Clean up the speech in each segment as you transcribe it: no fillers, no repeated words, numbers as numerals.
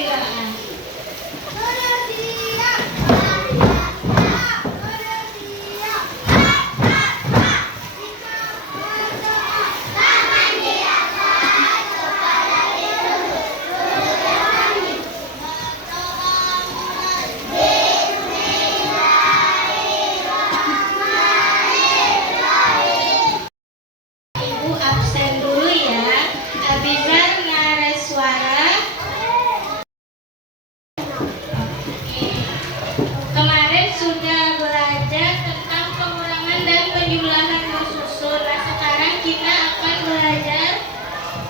keindaan. Ibu absen dulu ya. Abizar ngares suara. Kemarin sudah belajar tentang pengurangan dan penjumlahan susun. Nah, sekarang kita akan belajar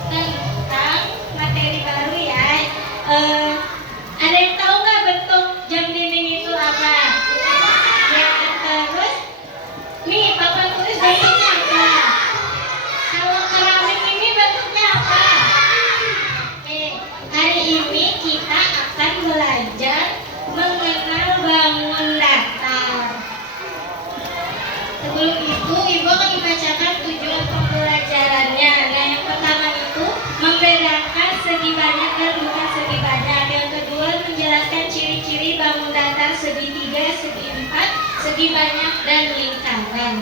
tentang materi baru ya. Ada yang tahu nggak bentuk jam dinding itu apa? Ya, terus nih papan tulis bentuknya apa? Kalau keramik ini bentuknya apa? Oke, hari ini kita akan belajar mengenal bangun datar. Sebelum itu, Ibu akan membacakan tujuan pembelajarannya. Nah, yang pertama itu membedakan segi banyak dan bukan segi banyak. Yang kedua, menjelaskan ciri-ciri bangun datar segi 3, segi 4, segi banyak dan lingkaran.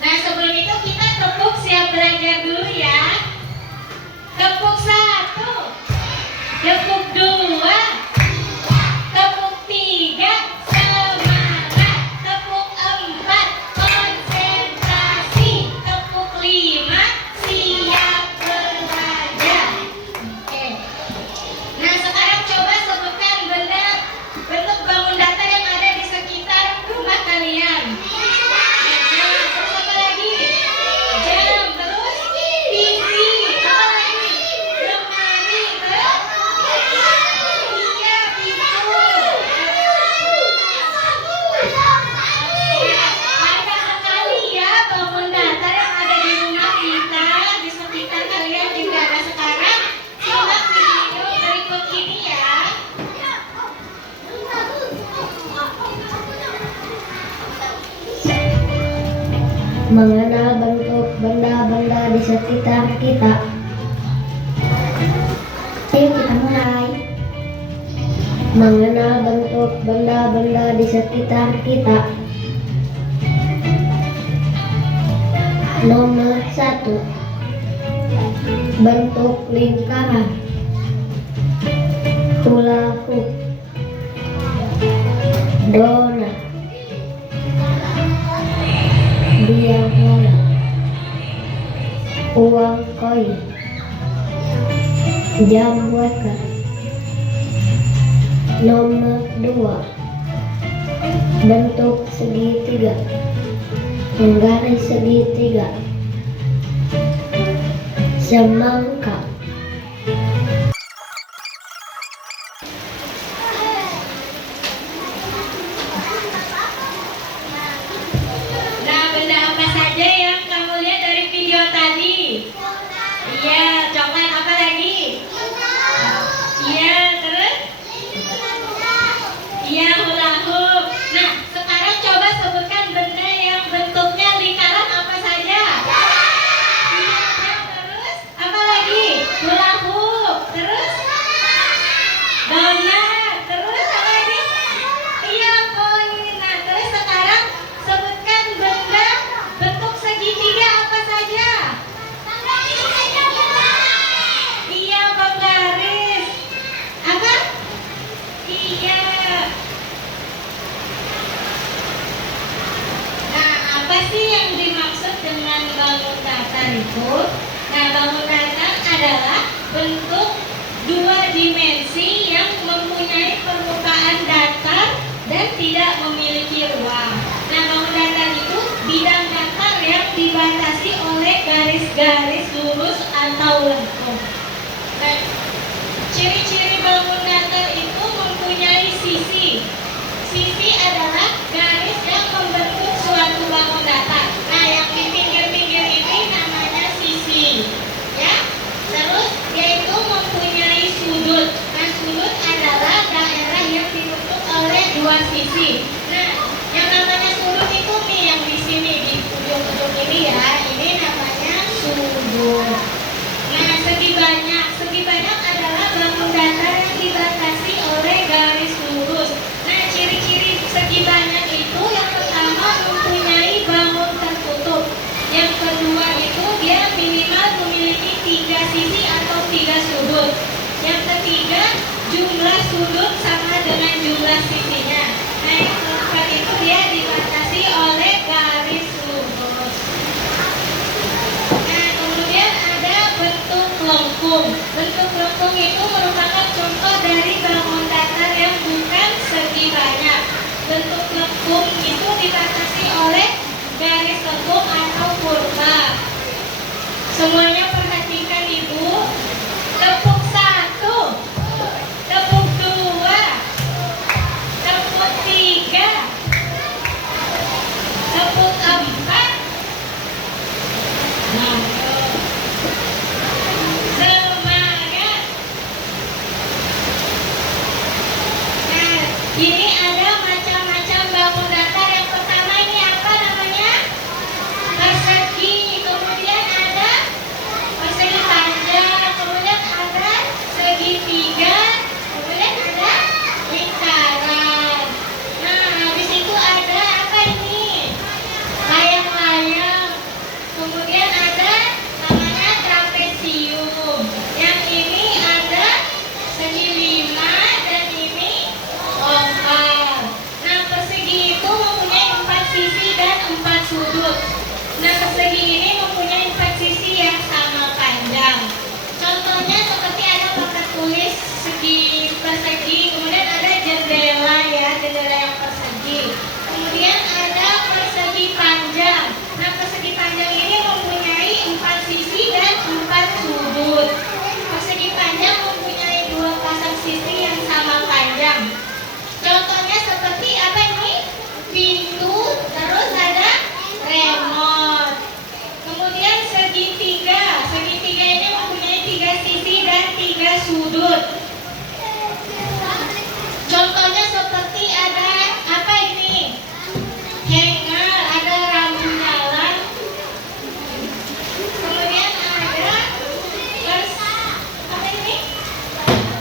Nah, sebelum itu kita tepuk siap belajar dulu ya. Tepuk 1, tepuk 2, tepuk 3, semangat. Tepuk 4, konsentrasi. Tepuk 5, siap belajar. Oke. Nah, sekarang coba sebutkan bentuk bangun datar yang ada di sekitar rumah kalian. Meja, terus apa lagi? Jam, terus TV, apa lagi? Lemari, terus? Iya, pintu. Banyak sekali ya bangun datar yang ada di rumah kita, di sekitar kalian juga ada sekarang. Simak video berikut ini ya. Mengenal bentuk benda-benda di sekitar kita. Ayo kita mulai. Mengenal bentuk benda-benda di sekitar kita. Nomor 1. Bentuk lingkaran. Hula hoop, donat, biang bola, uang koin, jam waker. Nomor 2. Bentuk segitiga, menggaris segitiga, semangka. Nah, benda apa saja yang kamu lihat dari video tadi? Iya, coklat, apa lagi? Iya, terus? Iya, hula hoop. Nah, sekarang coba sebutkan benda yang bentuknya lingkaran apa saja? Iya, terus? Apa lagi? Hula hoop. Terus? Donat. Terus apa lagi? Iya, koin. Nah, terus sekarang sebutkan benda bentuk segitiga apa saja? Iya, penggaris. Apa? Iya. Nah, apa sih yang dimaksud dengan bangun datar itu? Nah, bangun datar adalah bentuk 2 dimensi yang mempunyai permukaan datar dan tidak memiliki ruang. Nah, bangun datar itu bidang datar yang dibatasi oleh garis-garis lurus atau lengkung. Nah, ciri-ciri bangun datar itu mempunyai sisi. Sisi adalah garis yang membentuk suatu bangun datar. Nah, yang di pinggir-pinggir ini namanya sisi. Ya. Terus dia itu mempunyai sudut. Nah, sudut adalah daerah yang dibentuk oleh 2 sisi. Nah, yang namanya sudut itu nih yang di sini di ujung-ujung ini ya. Ini namanya sudut. Nah, segi banyak jumlah sudut sama dengan jumlah sisinya. Nah, yang keempat itu dia dibatasi oleh garis lurus. Nah, kemudian ada bentuk lengkung. Bentuk lengkung itu merupakan contoh dari bangun datar yang bukan segi banyak. Bentuk lengkung itu dibatasi oleh garis lengkung atau kurva. Semuanya perhatikan Ibu. Tepuk 1, tepuk 2, tepuk 3, tepuk 4. Nah, semangat. Nah, ini ada macam-macam bangun datar. Yang pertama ini apa namanya? Persegi. Kemudian ada persegi panjang. Kemudian ada segitiga. Kemudian ada lingkaran. Nah, habis itu ada apa ini? Layang-layang. Kemudian ada namanya trapesium. Yang ini ada segi 5 dan ini oval. Nah, persegi itu mempunyai 4 sisi dan 4 sudut. Nah, persegi ini mempunyai 4 sisi yang sama panjang. Contohnya seperti ada papan tulis segi persegi, kemudian ada jendela ya, jendela yang persegi. Kemudian ada persegi panjang. Nah, persegi panjang ini mempunyai 4 sisi dan 4 sudut. Persegi panjang mempunyai 2 pasang sisi yang sama panjang. Contohnya seperti apa ini? Pintu, terus ada remote. Kemudian segitiga. Segitiga ini mempunyai 3 sisi dan 3 sudut. Contohnya seperti ada apa ini? Hanger, ada rambu jalan. Kemudian ada apa ini?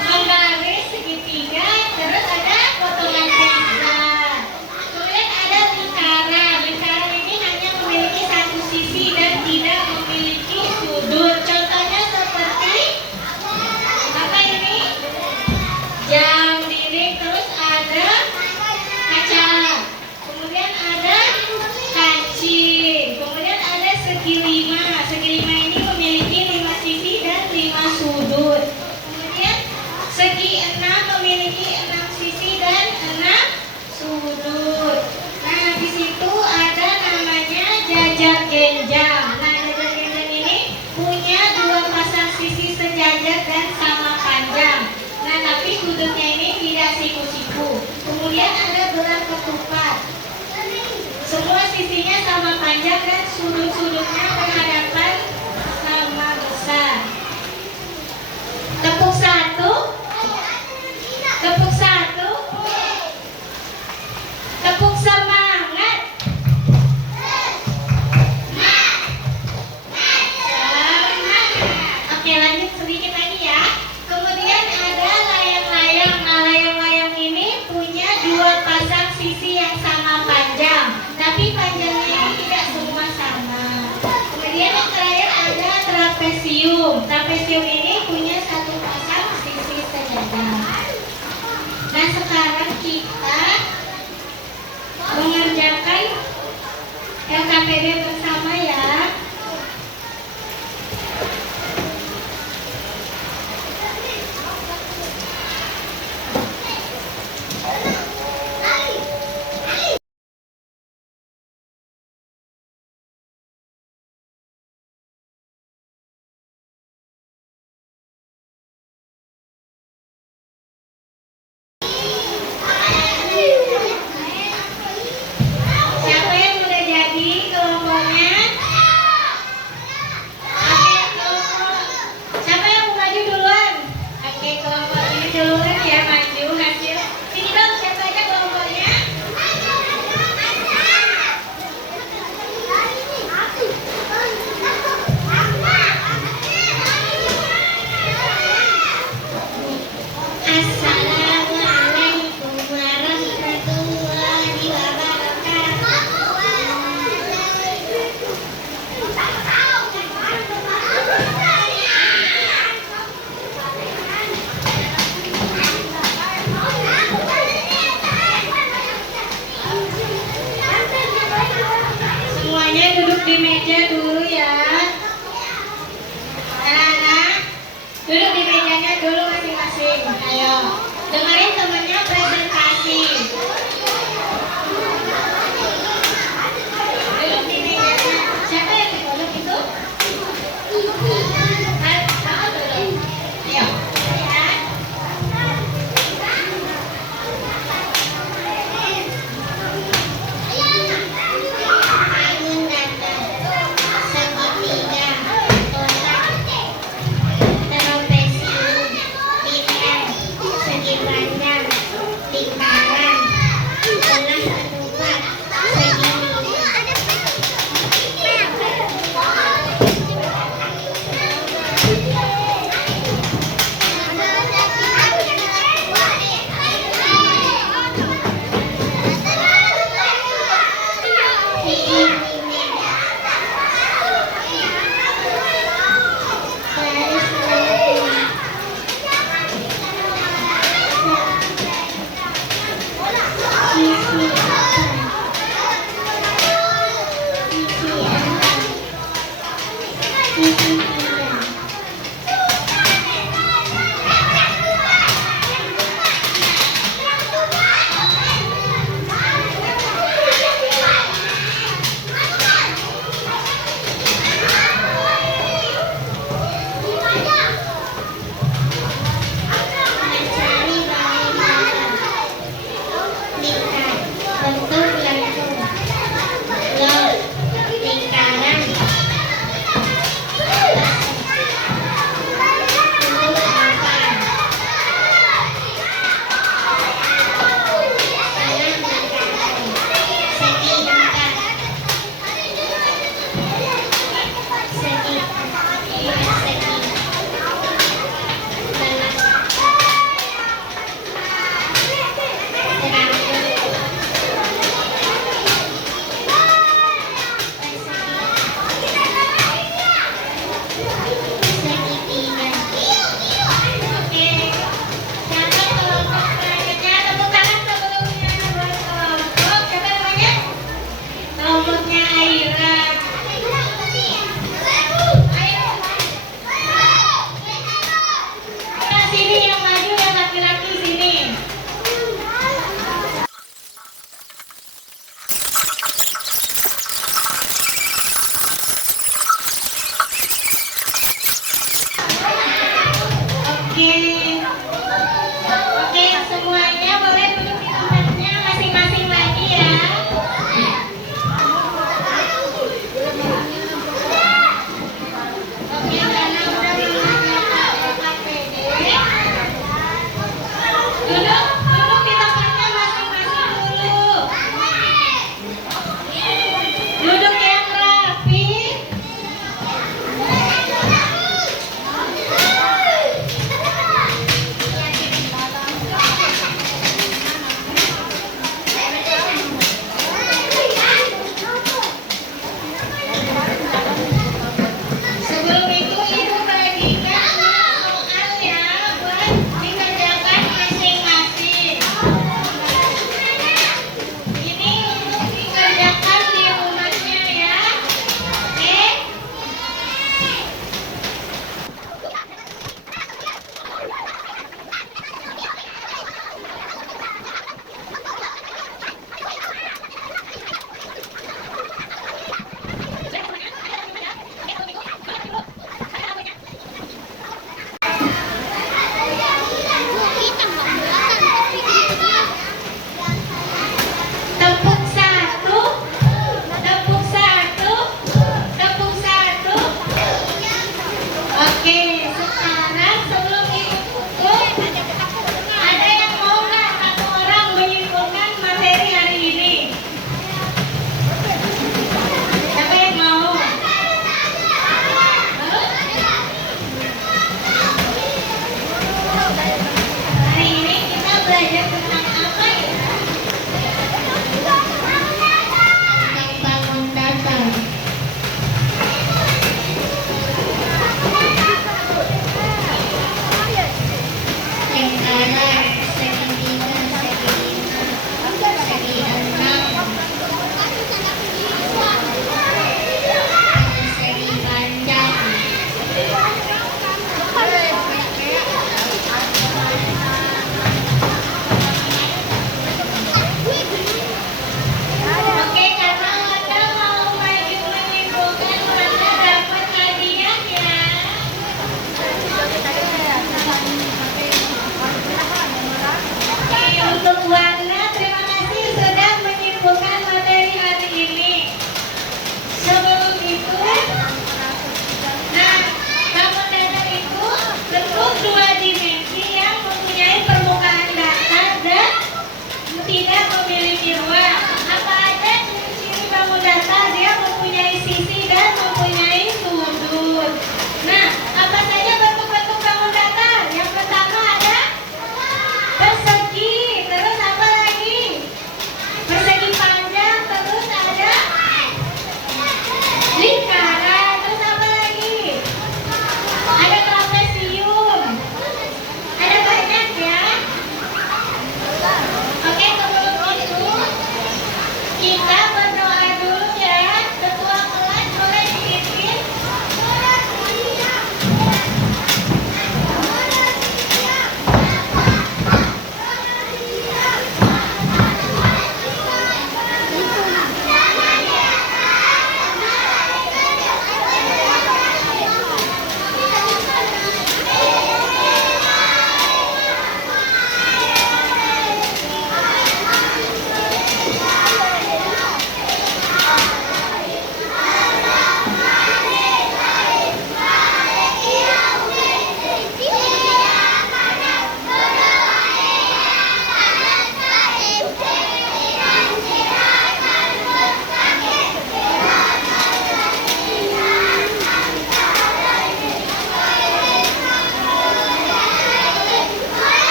Menggaris segitiga, terus ada potongan pizza. Kemudian ada lingkaran. Lingkaran ini hanya memiliki 1 sisi dan tidak memiliki sudut. Contohnya seperti apa ini? Jam dinding, terus ada kaca. Kemudian ada kancing. Kemudian ada segi 5. Segi 5 ini memiliki 5 sisi dan 5 sudut. Kemudian segi 6 memiliki 6 sisi dan 6 sudut. Nah, di situ ada namanya jajar genjang. Nah, jajar genjang ini punya 2 pasang sisi sejajar dan sama panjang. Nah, tapi sudutnya ini tidak siku-siku. Kemudian ada gelang ketupat. Semua sisinya sama panjang dan sudut-sudutnya berhadapan sama besar. Tepuk 1. Tepuk 1. Tepuk semangat. Selamat. Oke, lanjut sedikit lagi ya. Kemudian ada layang-layang. Nah, layang-layang ini punya 2 pasang sisi yang sama panjang, tapi panjangnya ini tidak semua sama. Kemudian yang terakhir ada trapesium. Trapesium ini punya 1 pasang sisi sejajar. Nah, sekarang kita mengerjakan LKPD bersama ya.